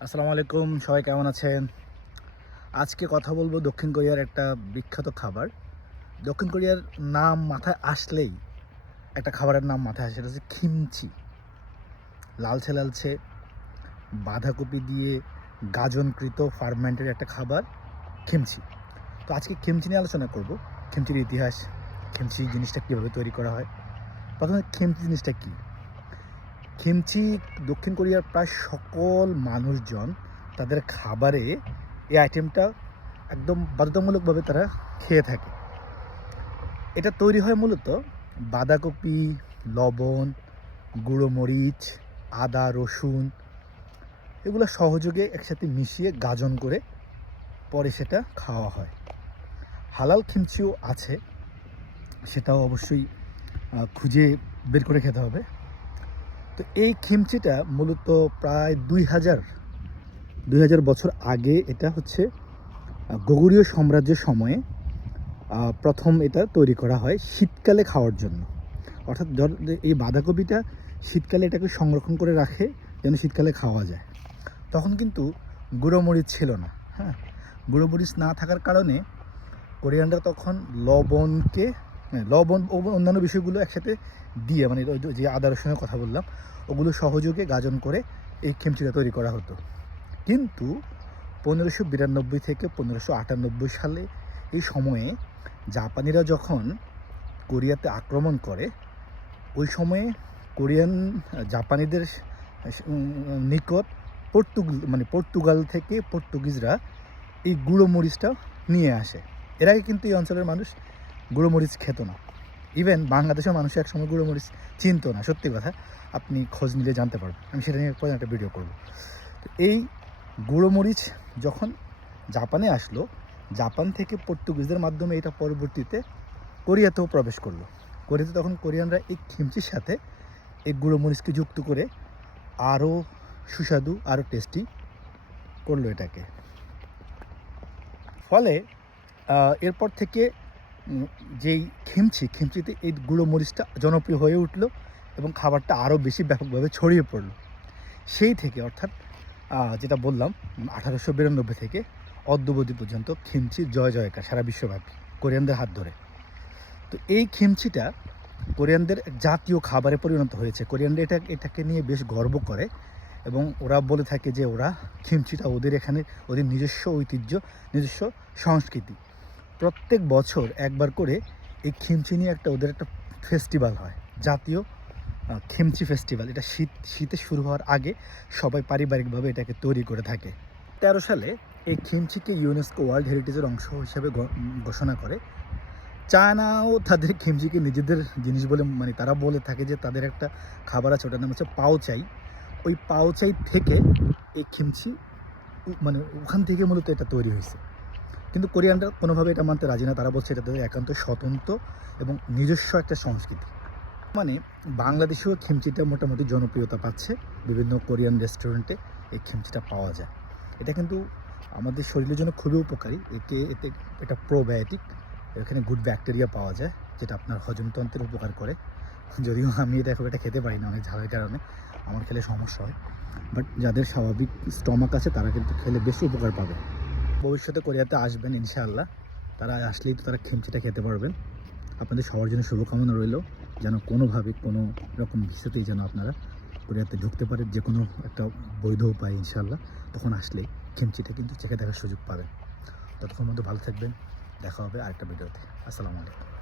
আসসালামু আলাইকুম, সবাই কেমন আছেন? আজকে কথা বলব দক্ষিণ কোরিয়ার একটা বিখ্যাত খাবার। দক্ষিণ কোরিয়ার নাম মাথায় আসলেই একটা খাবারের নাম মাথায় আসে, সেটা হচ্ছে খিমচি। লালছে লালচে বাঁধাকপি দিয়ে গাজনকৃত ফার্মেন্টের একটা খাবার, খিমচি। তো আজকে খিমচি নিয়ে আলোচনা করব। খিমচির ইতিহাস, খিমচি জিনিসটা কীভাবে তৈরি করা হয়? প্রথমে খিমচি জিনিসটা কী? খিমচি দক্ষিণ কোরিয়ার প্রায় সকল মানুষজন তাদের খাবারে এই আইটেমটা একদম বাধ্যতামূলকভাবে তারা খেয়ে থাকে। এটা তৈরি হয় মূলত বাঁধাকপি, লবণ, গুঁড়ো মরিচ, আদা, রসুন, এগুলো সহযোগে একসাথে মিশিয়ে গাজন করে পরে সেটা খাওয়া হয়। হালাল খিমচিও আছে, সেটাও অবশ্যই খুঁজে বের করে খেতে হবে। তো এই খিমচিটা মূলত প্রায় দুই হাজার দুই হাজার বছর আগে এটা হচ্ছে গগরীয় সাম্রাজ্যের সময়ে প্রথম এটা তৈরি করা হয় শীতকালে খাওয়ার জন্য। অর্থাৎ ধর- এই বাঁধাকপিটা শীতকালে এটাকে সংরক্ষণ করে রাখে যেন শীতকালে খাওয়া যায়। তখন কিন্তু গুঁড়ো মরিচ ছিল না হ্যাঁ? গুঁড়ো মরিচ না থাকার কারণে কোরিয়ানরা তখন লবণকে লবণ ও অন্যান্য বিষয়গুলো একসাথে দিয়ে মানে যে আদা রসুনের কথা বললাম, ওগুলো সহযোগে গাজন করে এই খিমচিটা তৈরি করা হতো। কিন্তু পনেরোশো বিরানব্বই থেকে পনেরোশো আটানব্বই সালে এই সময়ে জাপানিরা যখন কোরিয়াতে আক্রমণ করে, ওই সময়ে কোরিয়ান, জাপানিদের নিকট পর্তুগ মানে পর্তুগাল থেকে পর্তুগিজরা এই গুঁড়ো মরিচটা নিয়ে আসে। এর আগে কিন্তু এই অঞ্চলের মানুষ গুঁড়ো মরিচ খেত না। ইভেন বাংলাদেশের মানুষ একসময় গুঁড়ো মরিচ চিনতো না, সত্যি কথা। আপনি খোঁজ নিলে জানতে পারবেন। আমি সেটা নিয়ে পরে একটা ভিডিও করব। তো এই গুঁড়ো মরিচ যখন জাপানে আসলো, জাপান থেকে পর্তুগিজদের মাধ্যমে এটা পরবর্তীতে কোরিয়াতেও প্রবেশ করল। কোরিয়াতে তখন কোরিয়ানরা এই খিমচির সাথে এই গুঁড়ো মরিচকে যুক্ত করে আরও সুস্বাদু, আরও টেস্টি করল এটাকে। ফলে এরপর থেকে যেই খিমচি, খিমচিতে এই গুঁড়ো মরিচটা জনপ্রিয় হয়ে উঠল এবং খাবারটা আরও বেশি ব্যাপকভাবে ছড়িয়ে পড়ল। সেই থেকে অর্থাৎ যেটা বললাম, আঠারোশো বিরানব্বই থেকে অদ্যবধি পর্যন্ত খিমচি জয় জয়কার সারা বিশ্বব্যাপী, কোরিয়ানদের হাত ধরে। তো এই খিমচিটা কোরিয়ানদের জাতীয় খাবারে পরিণত হয়েছে। কোরিয়ানরা এটা, এটাকে নিয়ে বেশ গর্ব করে এবং ওরা বলে থাকে যে ওরা খিমচিটা ওদের এখানে, ওদের নিজস্ব ঐতিহ্য, নিজস্ব সংস্কৃতি। প্রত্যেক বছর একবার করে এই খিমচি নিয়ে একটা ওদের একটা ফেস্টিভ্যাল হয়, জাতীয় খিমচি ফেস্টিভ্যাল এটা শীত, শীতে শুরু হওয়ার আগে সবাই পারিবারিকভাবে এটাকে তৈরি করে থাকে। তেরো সালে এই খিমচিকে ইউনেস্কো ওয়ার্ল্ড হেরিটেজের অংশ হিসেবে ঘোষণা করে। চায়নাও তাদের খিমচিকে নিজেদের জিনিস বলে মানে তারা বলে থাকে যে তাদের একটা খাবার আছে, ওটার নাম হচ্ছে পাউচাই ওই পাউচাই থেকে এই খিমচি মানে ওখান থেকে মূলত এটা তৈরি হয়েছে। কিন্তু কোরিয়ানরা কোনোভাবে এটা মানতে রাজি না। তারা বলছে এটা তাদের একান্ত স্বতন্ত্র এবং নিজস্ব একটা সংস্কৃতি। মানে বাংলাদেশেও খিমচিটা মোটামুটি জনপ্রিয়তা পাচ্ছে। বিভিন্ন কোরিয়ান রেস্টুরেন্টে এই খিমচিটা পাওয়া যায়। এটা কিন্তু আমাদের শরীরের জন্য খুবই উপকারী। এতে এতে এটা প্রোবায়োটিক এখানে গুড ব্যাকটেরিয়া পাওয়া যায়, যেটা আপনার হজমতন্ত্রের উপকার করে। যদিও আমি এটা খুব এটা খেতে পারি না, অনেক ঝালের কারণে। আমার খেলে সমস্যা হয়। বাট যাদের স্বাভাবিক স্টমাক আছে, তারা কিন্তু খেলে বেশি উপকার পাবে। ভবিষ্যতে কোরিয়াতে আসবেন ইনশাআল্লাহ। তারা আসলেই তো তারা খিমচিটা খেতে পারবেন। আপনাদের সবার জন্য শুভকামনা রইল। যেন কোনোভাবে কোনো রকম ভিসাতেই যেন আপনারা কোরিয়াতে ঢুকতে পারেন, যে কোনো একটা বৈধ উপায় ইনশাআল্লাহ, তখন আসলে খিমচিটা কিন্তু চেখে দেখার সুযোগ পাবেন। ততক্ষণ মধ্যে ভালো থাকবেন। দেখা হবে আরেকটা ভিডিওতে। আসসালামু আলাইকুম।